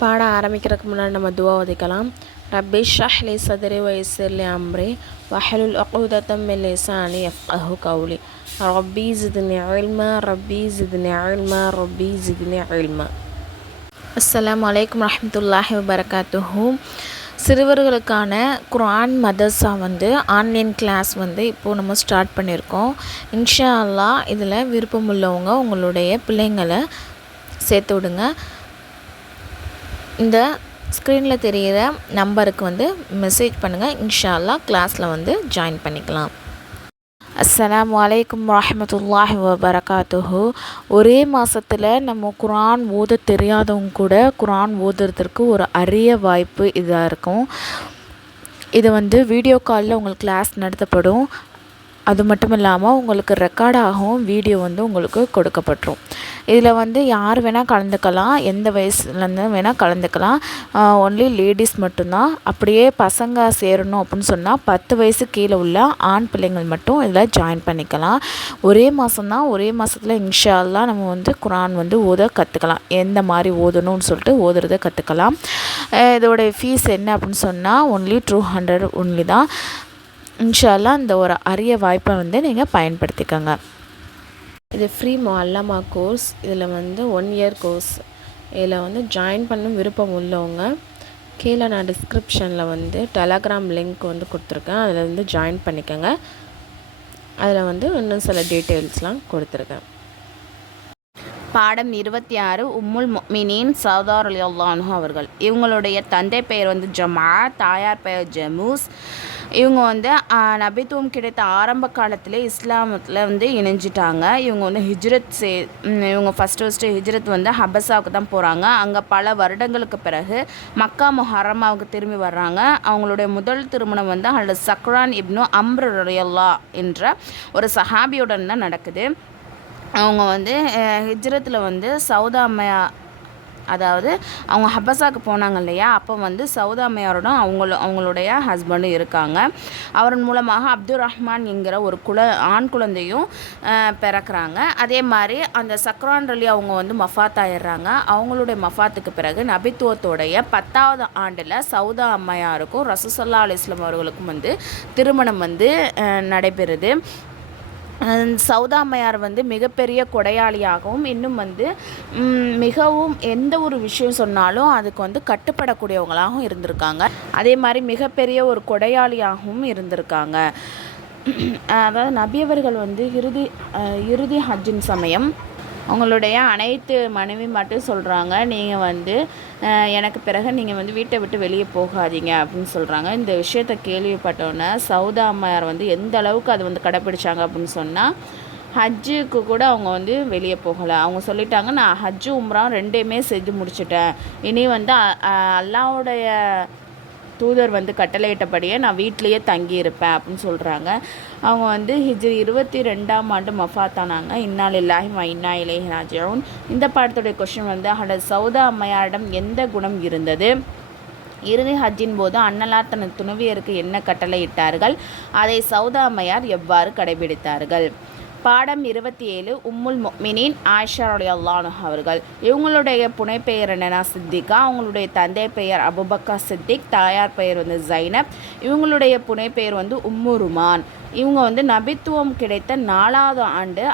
பாடம் ஆரம்பிக்கிறதுக்கு முன்னாடி நம்ம துவா ஓதிக்கலாம். ரப்பி ஷ்ரஹ் லி சத்ரி வயஸ்ஸிர் லி அம்ரி வஹ்லுல் உக்தத்தம் மின் லிசானி யஃப்கஹு கௌலி ரப்பி ஸித்னி இல்மா ரப்பி ஸித்னி இல்மா ரப்பி ஸித்னி இல்மா. அஸ்ஸலாமு அலைக்கும் வரஹ்மத்துல்லாஹி வபரகாத்துஹு. சிறுவர்களுக்கான குர்ஆன் மதர்ஸா ஆன்லைன் கிளாஸ் இப்போது நம்ம ஸ்டார்ட் பண்ணியிருக்கோம். இன்ஷா அல்லாஹ் இதில் விருப்பமுள்ளவங்க உங்களுடைய பிள்ளைங்களை சேர்த்து விடுங்க. இந்த ஸ்க்ரீனில் தெரிகிற நம்பருக்கு மெசேஜ் பண்ணுங்கள். இன்ஷா அல்லாஹ் கிளாஸில் ஜாயின் பண்ணிக்கலாம். அஸ்ஸலாமு அலைக்கும் வரஹ்மத்துல்லாஹி வபரகாத்துஹு. ஒரே மாதத்தில் நம்ம குர்ஆன் ஓத தெரியாதவங்க கூட குர்ஆன் ஓதுறதுக்கு ஒரு அரிய வாய்ப்பு இதாக இருக்கும். இது வீடியோ காலில் உங்களுக்கு கிளாஸ் நடத்தப்படும். அது மட்டும் இல்லாமல் உங்களுக்கு ரெக்கார்டாகவும் வீடியோ உங்களுக்கு கொடுக்கப்பட்டுரும். இதில் யார் வேணால் கலந்துக்கலாம், எந்த வயசுலேருந்து வேணால் கலந்துக்கலாம். ஒன்லி லேடிஸ் மட்டும்தான். அப்படியே பசங்க சேரணும் அப்படின்னு சொன்னால் 10 வயசு கீழே உள்ள ஆண் பிள்ளைங்கள் மட்டும் இதில் ஜாயின் பண்ணிக்கலாம். ஒரே மாதம்தான். ஒரே மாதத்தில் இன்ஷா அல்லாஹ் நம்ம குர்ஆன் ஓத கற்றுக்கலாம். எந்த மாதிரி ஓதணும்னு சொல்லிட்டு ஓதுறதை கற்றுக்கலாம். இதோடைய ஃபீஸ் என்ன அப்படின்னு சொன்னால் ஒன்லி 200 ஒன்லி தான். இன்ஷா அல்லாஹ் இந்த ஒரு அரிய வாய்ப்பை நீங்கள் பயன்படுத்திக்கோங்க. இது ஃப்ரீ முஅல்லமா கோர்ஸ். இதில் 1 இயர் கோர்ஸ். இதில் ஜாயின் பண்ண விருப்பம் உள்ளவங்க கீழே நான் டிஸ்கிரிப்ஷனில் டெலகிராம் லிங்க் கொடுத்துருக்கேன். அதில் ஜாயின் பண்ணிக்கோங்க. அதில் இன்னும் சில டீட்டெயில்ஸ்லாம் கொடுத்துருக்கேன். பாடம் 26 உம்முல் முஃமினீன் சௌதா ரலியல்லாஹு அன்ஹா அவர்கள். இவங்களுடைய தந்தை பெயர் ஜமா, தாயார் பெயர் ஜமூஸ். இவங்க நபித்துவம் கிடைத்த ஆரம்ப காலத்தில் இஸ்லாமத்தில் இணைஞ்சிட்டாங்க. இவங்க இவங்க ஃபஸ்ட்டு ஹிஜ்ரத் ஹபஸாவுக்கு தான் போகிறாங்க. அங்கே பல வருடங்களுக்கு பிறகு மக்கா முஹர்ரமாவுக்கு திரும்பி வர்றாங்க. அவங்களுடைய முதல் திருமணம் ஹஜ்ரத் சக்ரான் இப்னு அம்ர் ரலியல்லாஹு என்ற ஒரு சஹாபியுடன் தான் நடக்குது. அவங்க ஹிஜ்ரத்தில் சௌதா அம்மையா, அதாவது அவங்க ஹபஸாவுக்கு போனாங்க இல்லையா, அப்போ சௌதா அம்மையாரோட அவங்களுடைய ஹஸ்பண்டும் இருக்காங்க. அவரின் மூலமாக அப்துல் ரஹ்மான் என்கிற ஒரு ஆண் குழந்தையும் பிறக்கிறாங்க. அதே மாதிரி அந்த சக்ரான் ரலி அவங்க மஃபாத் ஆயிடுறாங்க. அவங்களுடைய மஃபாத்துக்கு பிறகு நபித்துவத்தோடைய 10வது ஆண்டில் சௌதா அம்மையாருக்கும் ரசூலுல்லாஹி ஸல்லல்லாஹு அலைஹி வஸல்லம் அவர்களுக்கும் திருமணம் நடைபெறுது. சௌதா அம்மையார் மிகப்பெரிய கொடையாளியாகவும் இன்னும் மிகவும் எந்த ஒரு விஷயம் சொன்னாலும் அதுக்கு கட்டுப்படக்கூடியவங்களாகவும் இருந்திருக்காங்க. அதே மாதிரி மிகப்பெரிய ஒரு கொடையாளியாகவும் இருந்திருக்காங்க. அதாவது நபியவர்கள் இறுதி ஹஜ்ஜின் சமயம் அவங்களுடைய அனைத்து மனைவி மட்டும் சொல்கிறாங்க, நீங்கள் எனக்கு பிறகு நீங்கள் வீட்டை விட்டு வெளியே போகாதீங்க அப்படின்னு சொல்கிறாங்க. இந்த விஷயத்தை கேள்விப்பட்டோன்னே சௌதா அம்மையார் எந்த அளவுக்கு அது கடைப்பிடிச்சாங்க அப்படின்னு சொன்னால் ஹஜ்ஜுக்கு கூட அவங்க வெளியே போகலை. அவங்க சொல்லிட்டாங்க, நான் ஹஜ்ஜு உம்ரா 2மே செஞ்சு முடிச்சிட்டேன். இனி அல்லாஹ்வுடைய தூதர் கட்டளையிட்டபடியே நான் வீட்லேயே தங்கியிருப்பேன் அப்படின்னு சொல்கிறாங்க. அவங்க ஹிஜ்ரி 22ஆம் ஆண்டு மஃபாத்தானாங்க. இன்னா லில்லாஹி வ இன்னா இலைஹி ராஜிஊன். இந்த பாடத்துடைய கொஸ்டின் ஹஜ்ரத் சௌதா அம்மையாரிடம் எந்த குணம் இருந்தது? இறுதி ஹஜ்ஜின் போது அன்னலார் தனது துணைவியருக்கு என்ன கட்டளையிட்டார்கள்? அதை சௌதா அம்மையார் எவ்வாறு கடைபிடித்தார்கள்? பாடம் 27 உம்முல் முஃமினீன் ஆயிஷா ரலியல்லாஹு அன்ஹா அவர்கள். இவங்களுடைய புனைப்பெயர் என்னன்னா சித்திகா. அவங்களுடைய தந்தை பெயர் அபூபக்கர் சித்திக், தாயார் பெயர் ஜைனப். இவங்களுடைய புனைப்பெயர் உம்மு ருமான். இவங்க நபித்துவம் கிடைத்த 4வது ஆண்டு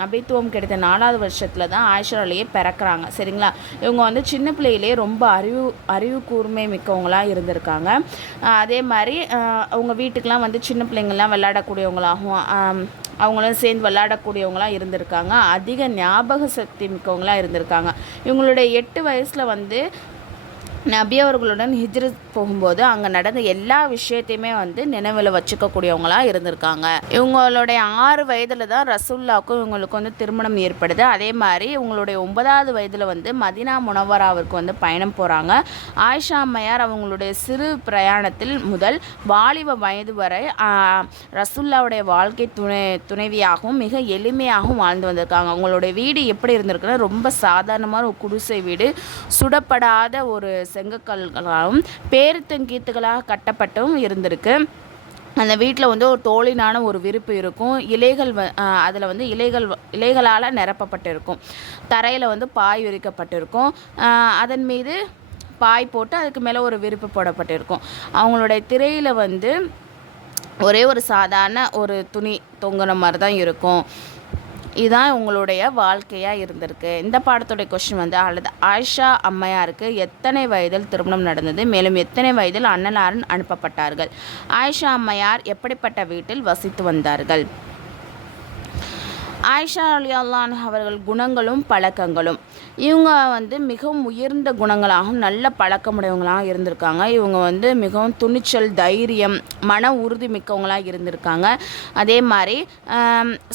நபித்துவம் கிடைத்த 4வது வருஷத்தில் தான் ஆயிஷா அலியே பிறக்கிறாங்க. சரிங்களா? இவங்க சின்ன பிள்ளையிலே ரொம்ப அறிவு கூர்மை மிக்கவங்களாக இருந்திருக்காங்க. அதே மாதிரி அவங்க வீட்டுக்கெலாம் சின்ன பிள்ளைங்கள்லாம் விளையாடக்கூடியவங்களாகவும் அவங்களும் சேர்ந்து விளையாடக்கூடியவங்களாக இருந்திருக்காங்க. அதிக ஞாபக சக்தி மிக்கவங்களாக இருந்திருக்காங்க. இவங்களுடைய 8 வயசில் நபி அவர்களுடன் ஹிஜ்ரத் போகும்போது அங்கே நடந்த எல்லா விஷயத்தையுமே நினைவில் வச்சுக்கக்கூடியவங்களாக இருந்திருக்காங்க. இவங்களுடைய 6 வயதில் தான் ரசூலுல்லாவுக்கும் இவங்களுக்கு திருமணம் ஏற்படுது. அதே மாதிரி இவங்களுடைய 9வது வயதில் மதீனா முனவராவிற்கு பயணம் போகிறாங்க. ஆயிஷா அம்மையார் அவங்களுடைய சிறு பிரயாணத்தில் முதல் வாலிப வயது வரை ரசூலுல்லாவுடைய வாழ்க்கை துணைவியாகவும் மிக எளிமையாகவும் வாழ்ந்து வந்திருக்காங்க. அவங்களுடைய வீடு எப்படி இருந்திருக்குன்னா ரொம்ப சாதாரணமான ஒரு குடிசை வீடு, சுடப்படாத ஒரு செங்கக்கல்களாகவும் பேருத்தங்கீத்துகளாக கட்டப்பட்டும் இருந்திருக்கு. அந்த வீட்டில் வந்து ஒரு தோளினான ஒரு விரிப்பு இருக்கும். இலைகள் அதில் வந்து இலைகளால் நிரப்பப்பட்டிருக்கும். தரையில் வந்து பாய் விரிக்கப்பட்டிருக்கும். அதன் மீது பாய் போட்டு அதுக்கு மேலே ஒரு விரிப்பு போடப்பட்டிருக்கும். அவங்களுடைய திரையில் வந்து ஒரே ஒரு சாதாரண ஒரு துணி தொங்குன மாதிரி தான் இருக்கும். இதுதான் உங்களுடைய வாழ்க்கையாக இருந்திருக்கு. இந்த பாடத்துடைய கொஸ்டின் வந்து அல்லது ஆயிஷா அம்மையாருக்கு எத்தனை வயதில் திருமணம் நடந்தது, மேலும் எத்தனை வயதில் அன்னலாரன் அனுப்பப்பட்டார்கள், ஆயிஷா அம்மையார் எப்படிப்பட்ட வீட்டில் வசித்து வந்தார்கள். ஆயிஷா ரலியல்லாஹு அன்ஹா அவர்கள் குணங்களும் பழக்கங்களும். இவங்க வந்து மிகவும் உயர்ந்த குணங்களாகவும் நல்ல பழக்கமுடையவங்களாக இருந்திருக்காங்க. இவங்க வந்து மிகவும் துணிச்சல், தைரியம், மன உறுதி மிக்கவங்களாக இருந்திருக்காங்க. அதே மாதிரி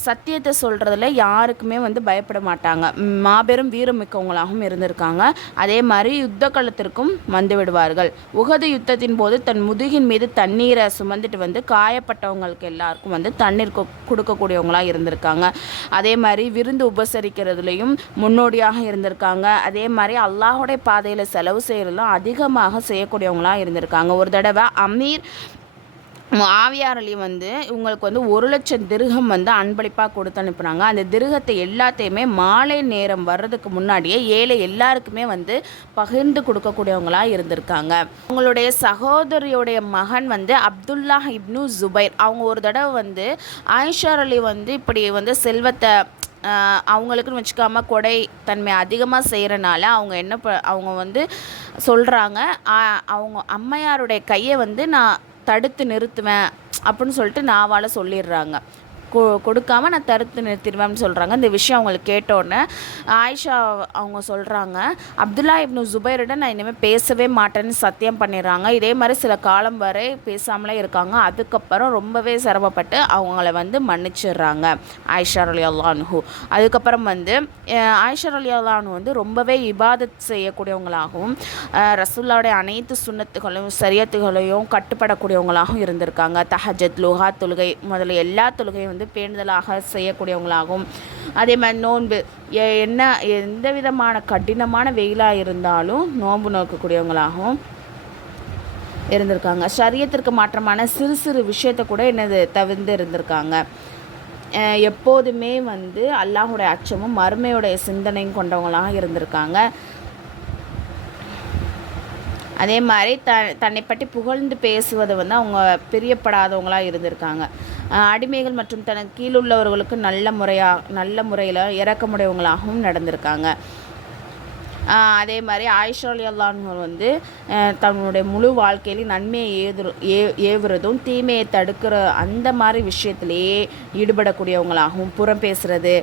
சத்தியத்தை சொல்கிறதுல யாருக்குமே வந்து பயப்பட மாட்டாங்க. மாபெரும் வீரம் மிக்கவங்களாகவும் இருந்திருக்காங்க. அதே மாதிரி யுத்த களத்திற்கும் வந்து விடுவார்கள். உஹது யுத்தத்தின் போது தன் முதுகின் மீது தண்ணீரை சுமந்துட்டு வந்து காயப்பட்டவங்களுக்கு எல்லாருக்கும் வந்து தண்ணீர் கொடுக்கக்கூடியவங்களாக இருந்திருக்காங்க. அதே மாதிரி விருந்து உபசரிக்கிறதுலையும் முன்னோடியாக இருந்திருக்காங்க. அதே மாதிரி அல்லாஹுடைய பாதையில் செலவு செய்கிறதுலாம் அதிகமாக செய்யக்கூடியவங்களாக இருந்திருக்காங்க. ஒரு தடவை அமீர் முஆவியா அலி வந்து இவங்களுக்கு வந்து 1,00,000 திர்ஹம் வந்து அன்பளிப்பாக கொடுத்து அனுப்புனாங்க. அந்த திர்ஹத்தை எல்லாத்தையுமே மாலை நேரம் வர்றதுக்கு முன்னாடியே ஏழை எல்லாருக்குமே வந்து பகிர்ந்து கொடுக்கக்கூடியவங்களாக இருந்திருக்காங்க. அவங்களுடைய சகோதரியுடைய மகன் வந்து அப்துல்லா இப்னு ஜுபைர், அவங்க ஒரு தடவை வந்து ஆயிஷா அலி வந்து இப்படி வந்து செல்வத்தை அவங்களுக்குன்னு வச்சுக்காமல் கொடை தன்மை அதிகமாக செய்கிறனால அவங்க வந்து சொல்கிறாங்க, அவங்க அம்மையாருடைய கையை வந்து நான் தடுத்து நிறுத்துவேன் அப்படின்னு சொல்லிட்டு நாவால் சொல்லிடுறாங்க. கொடுக்காம நான் தடுத்து நிறுத்திடுவேன்னு சொல்கிறாங்க. இந்த விஷயம் அவங்களுக்கு கேட்டோடனே ஆயிஷா அவங்க சொல்கிறாங்க, அப்துல்லா இப்னு ஜுபைரிடம் நான் இனிமேல் பேசவே மாட்டேன்னு சத்தியம் பண்ணிடுறாங்க. இதே மாதிரி சில காலம் வரை பேசாமலே இருக்காங்க. அதுக்கப்புறம் ரொம்பவே சிரமப்பட்டு அவங்கள வந்து மன்னிச்சிடுறாங்க ஆயிஷா ரலியல்லாஹு அன்ஹு. அதுக்கப்புறம் வந்து ஆயிஷா ரலியல்லாஹு அன்ஹு வந்து ரொம்பவே இபாதத் செய்யக்கூடியவங்களாகவும் ரசூலுல்லாஹ்வுடைய அனைத்து சுன்னத்துகளையும் ஷரியத்துகளையும் கட்டுப்படக்கூடியவங்களாகவும் இருந்திருக்காங்க. தஹஜ்ஜத், லுஹா தொழுகை முதல்ல எல்லா தொழுகையும் வந்து பேணுதலாக செய்யக்கூடியவங்களாகவும், அதே மாதிரி நோன்பு எந்த விதமான கடினமான வெயிலாக இருந்தாலும் நோன்பு நோக்கக்கூடியவங்களாகவும் இருந்திருக்காங்க. ஷரியத்திற்கு மாற்றமான சிறு சிறு விஷயத்தை கூட தவிர்த்து இருந்திருக்காங்க. எப்போதுமே வந்து அல்லாஹுடைய அச்சமும் மறுமையுடைய சிந்தனையும் கொண்டவங்களாக இருந்திருக்காங்க. அதே மாதிரி தன்னை பற்றி புகழ்ந்து பேசுவதை வந்து அவங்க பிரியப்படாதவங்களாக இருந்திருக்காங்க. அடிமைகள் மற்றும் தனக்கு கீழுள்ளவர்களுக்கு நல்ல முறையில் இரக்கமுடையவங்களாகவும் நடந்திருக்காங்க. அதே மாதிரி ஆயிஷா ரலியல்லாஹு அன்ஹா வந்து தன்னுடைய முழு வாழ்க்கையிலையும் நன்மையை ஏவுறதும் தீமையை தடுக்கிற அந்த மாதிரி விஷயத்திலேயே ஈடுபடக்கூடியவங்களாகவும், புறம் பேசுகிறது,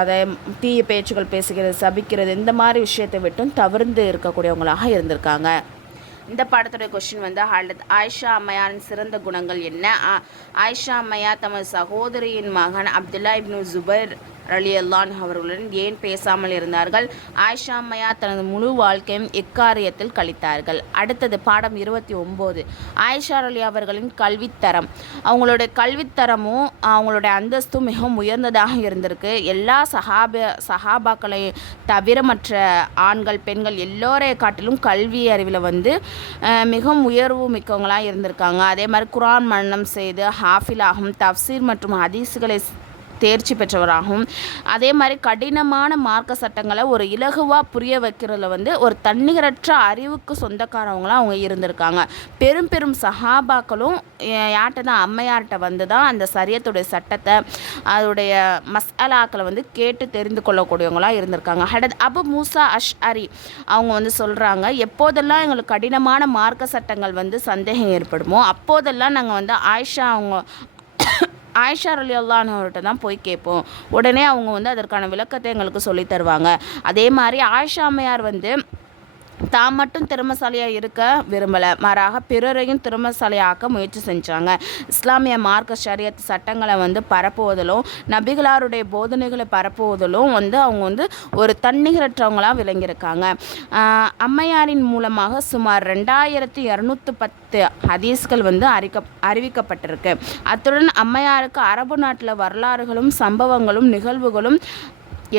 அதை தீய பேச்சுகள் பேசுகிறது, சபிக்கிறது, இந்த மாதிரி விஷயத்தை விட்டும் தவிர்த்து இருக்கக்கூடியவங்களாக இருந்திருக்காங்க. இந்த பாடத்துடைய கொஸ்டின் வந்து ஆயிஷா அம்மையாரின் சிறந்த குணங்கள் என்ன? ஆயிஷா அம்மையார் தமது சகோதரியின் மகன் அப்துல்லா இப்னு ஜுபைர் ரலியல்லாஹு அன்ஹு அவர்களுடன் ஏன் பேசாமல் இருந்தார்கள்? ஆயிஷா அம்மையார் தனது முழு வாழ்க்கையும் எக்காரியத்தில் கழித்தார்கள். அடுத்தது பாடம் 29. ஆயிஷா ரலியல்லாஹு அவர்களின் கல்வித்தரம். அவங்களுடைய கல்வித்தரமும் அவங்களுடைய அந்தஸ்தும் மிகவும் உயர்ந்ததாக இருந்திருக்கு. எல்லா சஹாபாக்களை தவிர மற்ற ஆண்கள், பெண்கள் எல்லோரைய காட்டிலும் கல்வி அறிவில் வந்து மிகவும் உயர்வு மிக்கவங்களாக இருந்திருக்காங்க. அதே மாதிரி குர்ஆன் மனனம் செய்து ஹாஃபிலாகவும், தஃப்சீர் மற்றும் ஹதீஸ்களை தேர்ச்சி பெற்றவராகவும், அதே மாதிரி கடினமான மார்க்க சட்டங்களை ஒரு இலகுவாக புரிய வைக்கிறதுல வந்து ஒரு தன்னிகரற்ற அறிவுக்கு சொந்தக்காரவங்களாக அவங்க இருந்திருக்காங்க. பெரும் சஹாபாக்களும் யார்கிட்ட தான் அம்மையார்கிட்ட வந்து தான் அந்த சரியத்துடைய சட்டத்தை, அதோடைய மஸ்அலாக்களை வந்து கேட்டு தெரிந்து கொள்ளக்கூடியவங்களாக இருந்திருக்காங்க. ஹதரத் அபு மூசா அஷ்அரி அவங்க வந்து சொல்கிறாங்க, எப்போதெல்லாம் எங்களுக்கு கடினமான மார்க்க சட்டங்கள் வந்து சந்தேகம் ஏற்படுமோ அப்போதெல்லாம் நாங்கள் வந்து ஆயிஷா ரலியல்லாஹு அன்ஹா தான் போய் கேட்போம். உடனே அவங்க வந்து அதற்கான விளக்கத்தை எங்களுக்கு சொல்லி தருவாங்க. அதே மாதிரி ஆயிஷா அம்மையார் வந்து தான் மட்டும் திறமசாலியாக இருக்க விரும்பலை, மாறாக பிறரையும் திறமசாலியாக்க முயற்சி செஞ்சாங்க. இஸ்லாமிய மார்க்க ஷரியத் சட்டங்களை வந்து பரப்புவதிலும் நபிகளாருடைய போதனைகளை பரப்புவதிலும் வந்து அவங்க வந்து ஒரு தன்னிகரற்றவங்களாக விளங்கியிருக்காங்க. அம்மையாரின் மூலமாக சுமார் 2210 ஹதீஸ்கள் வந்து அறிவிக்கப்பட்டிருக்கு. அத்துடன் அம்மையாருக்கு அரபு நாட்டில் வரலாறுகளும் சம்பவங்களும் நிகழ்வுகளும்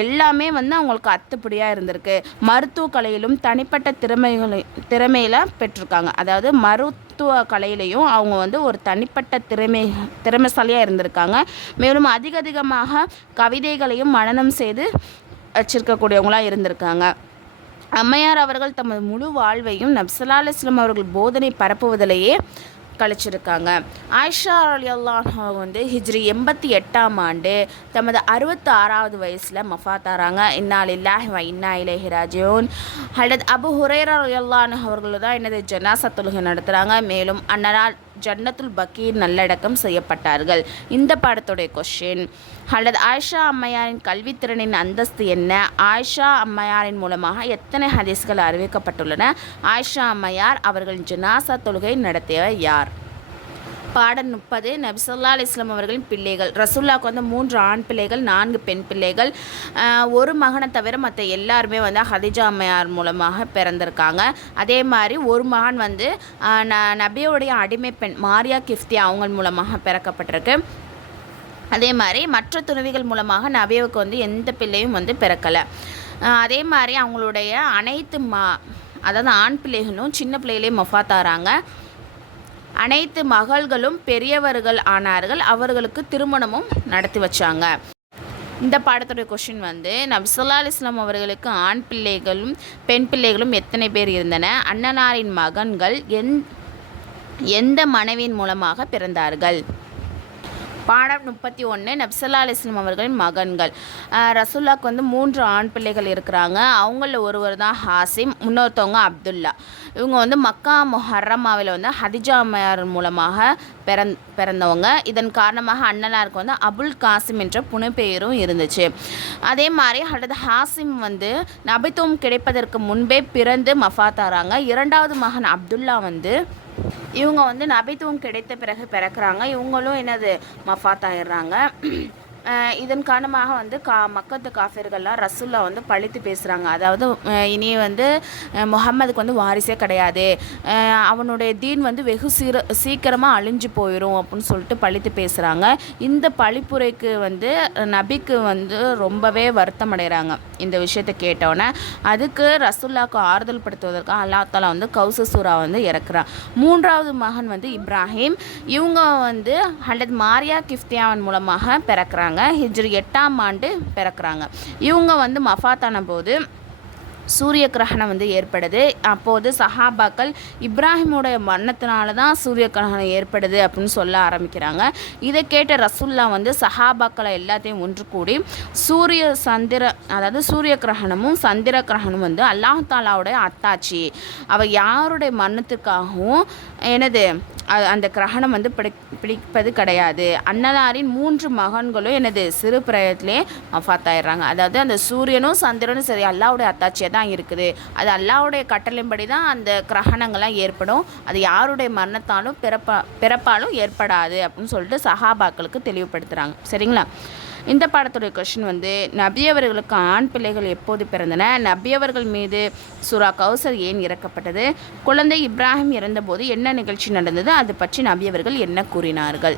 எல்லாமே வந்து அவங்களுக்கு அத்துப்படியாக இருந்திருக்கு. மருத்துவ கலையிலும் தனிப்பட்ட திறமையில் பெற்றிருக்காங்க. அதாவது மருத்துவ கலையிலையும் அவங்க வந்து ஒரு தனிப்பட்ட திறமைசாலியாக இருந்திருக்காங்க. மேலும் அதிகமாக கவிதைகளையும் மனனம் செய்து வச்சிருக்கக்கூடியவங்களாக இருந்திருக்காங்க. அம்மையார் அவர்கள் தமது முழு வாழ்வையும் நபி ஸல்லல்லாஹு அலைஹி வஸல்லம் அவர்கள் போதனை பரப்புவதிலேயே கழிச்சிருக்காங்க. ஆயிஷா ரலியல்லாஹு வந்து ஹிஜ்ரி 88ஆம் ஆண்டு தமது 66வது வயசில் மஃபாத்தாராங்க. இன்னா லில்லாஹி வ இன்னா இலைஹி ராஜிஊன். ஹஜ்ரத் அபூ ஹுரைரா ரலியல்லாஹு அவர்கள் தான் என்னது ஜனாஸா தொழுகை நடத்துகிறாங்க. மேலும் அந்நாள் ஜன்னத்துல் பக்கீர் நல்லடக்கம் செய்யப்பட்டார்கள். இந்த பாடத்துடைய கொஸ்டின், ஹஜ்ரத் ஆயிஷா அம்மையாரின் கல்வித்திறனின் அந்தஸ்து என்ன? ஆயிஷா அம்மையாரின் மூலமாக எத்தனை ஹதீஸ்கள் அறிவிக்கப்பட்டுள்ளன? ஆயிஷா அம்மையார் அவர்களின் ஜனாஸா தொழுகை நடத்தியவர் யார்? பாடம் 30. நபி ஸல்லல்லாஹு அலைஹி வஸல்லம் அவர்களின் பிள்ளைகள். ரசூலுல்லாஹ்க்கு வந்து 3 ஆண் பிள்ளைகள், 4 பெண் பிள்ளைகள். ஒரு மகனை தவிர மற்ற எல்லாருமே வந்து ஹதீஜா அம்மையார் மூலமாக பிறந்திருக்காங்க. அதே மாதிரி ஒரு மகன் வந்து நபியோடைய அடிமை பெண் மாரியா கிஃப்தியா அவங்க மூலமாக பிறக்கப்பட்டிருக்கு. அதே மாதிரி மற்ற துறவிகள் மூலமாக நபியோவுக்கு வந்து எந்த பிள்ளையும் வந்து பிறக்கலை. அதே மாதிரி அவங்களுடைய அனைத்து அதாவது ஆண் பிள்ளைகளும் சின்ன பிள்ளைகளே மஃபாத்தாராங்க. அனைத்து மகள்களும் பெரியவர்கள் ஆனார்கள். அவர்களுக்கு திருமணமும் நடத்தி வச்சாங்க. இந்த பாடத்துடைய கொஷின் வந்து நபி ஸல்லல்லாஹு அலைஹி வஸல்லம் அவர்களுக்கு ஆண் பிள்ளைகளும் பெண் பிள்ளைகளும் எத்தனை பேர் இருந்தன? அண்ணனாரின் மகன்கள் எந்த மனைவியின் மூலமாக பிறந்தார்கள்? பாடம் 31. நபி ஸல்லல்லாஹு அலைஹி வஸல்லம் அவர்களின் மகன்கள். ரசூலுல்லாஹ்க்கு வந்து 3 ஆண் பிள்ளைகள் இருக்கிறாங்க. அவங்களில் ஒருவர் தான் ஹாசிம், இன்னொருத்தவங்க அப்துல்லா. இவங்க வந்து மக்கா முஹர்ரமாவில் வந்து ஹதீஜா அம்மையார் மூலமாக பிறந்தவங்க. இதன் காரணமாக அண்ணலாருக்கு வந்து அபுல் காசிம் என்ற புனைப்பெயரும் இருந்துச்சு. அதே மாதிரி ஹஜ்ரத் ஹாசிம் வந்து நபித்துவம் கிடைப்பதற்கு முன்பே பிறந்து மஃபாத்தாராங்க. 2வது மகன் அப்துல்லா வந்து இவங்க வந்து நபித்துவம் கிடைத்த பிறகு பிறக்கிறாங்க. இவங்களும் என்னது மஃபாத்தாயிடுறாங்க. இதன் காரணமாக வந்து மக்கத்து காஃபிர்கள்லாம் ரசூல்லா வந்து பழித்து பேசுகிறாங்க. அதாவது இனி வந்து முஹம்மதுக்கு வந்து வாரிசே கிடையாது, அவனுடைய தீன் வந்து வெகு சீக்கிரமாக அழிஞ்சு போயிடும் அப்படின்னு சொல்லிட்டு பழித்து பேசுகிறாங்க. இந்த பழிப்புரைக்கு வந்து நபிக்கு வந்து ரொம்பவே வருத்தம் அடைகிறாங்க. இந்த விஷயத்தை கேட்டோன்னே அதுக்கு ரசூல்லாவுக்கு ஆறுதல் படுத்துவதற்காக அல்லாஹ் தஆலா வந்து கௌசர் சூரா வந்து இறக்குறான். 3வது மகன் வந்து இப்ராஹிம். இவங்க வந்து ஹஜ்ரத் மாரியா கிஃப்தியாவின் மூலமாக பிறக்கிறாங்க. ஹிஜ்ரி 8ஆம் ஆண்டு பிறக்கிறாங்க. இவங்க வந்து மஃபாத்தான போது சூரிய கிரகணம் வந்து ஏற்படுது. அப்போது சஹாபாக்கள் இப்ராஹிமோடைய மரணத்தினால தான் சூரிய கிரகணம் ஏற்படுது அப்படின்னு சொல்ல ஆரம்பிக்கிறாங்க. இதை கேட்ட ரசூல்லா வந்து சஹாபாக்களை எல்லாத்தையும் ஒன்று கூடி அதாவது சூரிய கிரகணமும் சந்திர கிரகணமும் வந்து அல்லாஹ் தாலாவுடைய அத்தாட்சி, அவ யாருடைய மரணத்துக்காகவும் அந்த கிரகணம் வந்து பிடிப்பது கிடையாது. அண்ணலாரின் 3 மகன்களும் சிறு பிராயத்திலே மஃபாத்தாயிடுறாங்க. அதாவது அந்த சூரியனும் சந்திரனும் சரி அல்லாஹ்வுடைய அத்தாட்சியாக தான் இருக்குது. அது அல்லாஹ்வுடைய கட்டளைப்படி தான் அந்த கிரகணங்கள்லாம் ஏற்படும். அது யாருடைய மரணத்தாலும் பிறப்பாலும் ஏற்படாது அப்படின்னு சொல்லிட்டு சஹாபாக்களுக்கு தெளிவுபடுத்துகிறாங்க. சரிங்களா? இந்த பாடத்துடைய கொஸ்டின் வந்து நபியவர்களுக்கு ஆண் பிள்ளைகள் எப்போது பிறந்தன? நபியவர்கள் மீது சூரா கௌசர் ஏன் இறக்கப்பட்டது? குழந்தை இப்ராஹிம் இறந்தபோது என்ன நிகழ்ச்சி நடந்தது? அது பற்றி நபியவர்கள் என்ன கூறினார்கள்?